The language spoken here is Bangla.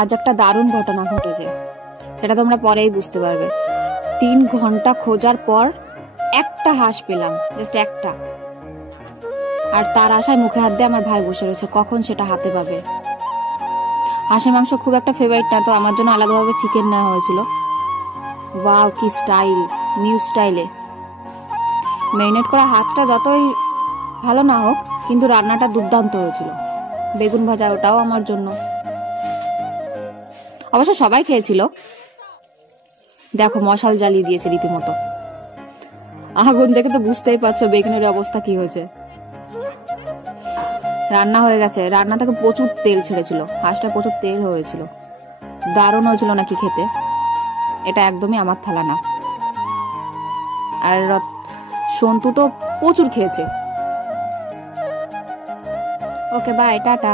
আজ একটা দারুণ ঘটনা ঘটেছে, সেটা তোমরা পরেই বুঝতে পারবে। 3 ঘন্টা খোঁজার পর একটা হাঁস পেলাম, জাস্ট একটা। আর তার আশায় মুখে হাত দিয়ে আমার ভাই বসে রয়েছে, কখন সেটা হাতে পাবে। হাঁসের মাংস খুব একটা ফেভারিট না, তো আমার জন্য আলাদাভাবে চিকেন নেওয়া হয়েছিল। ওয়াও, কি স্টাইল, নিউ স্টাইলে। ম্যারিনেট করা হাতটা যতই ভালো না হোক, কিন্তু রান্নাটা দুর্দান্ত হয়েছিল। বেগুন ভাজা, ওটাও আমার জন্য। অবশ্য সবাই খেয়েছিল। দেখো, মশাল জ্বালিয়ে দিয়েছে রীতিমতো। আগুন দেখে তো বুঝতেই পারছো বেগুনের অবস্থা কি হয়েছে। রান্না হয়ে গেছে, রান্না থেকে প্রচুর তেল ছেড়েছিল, হাঁসটা প্রচুর তেল হয়েছিল। দারুণ হয়েছিল নাকি খেতে। এটা একদমই আমার থালা না। আর সন্তু তো প্রচুর খেয়েছে। ওকে, বাই, টাটা।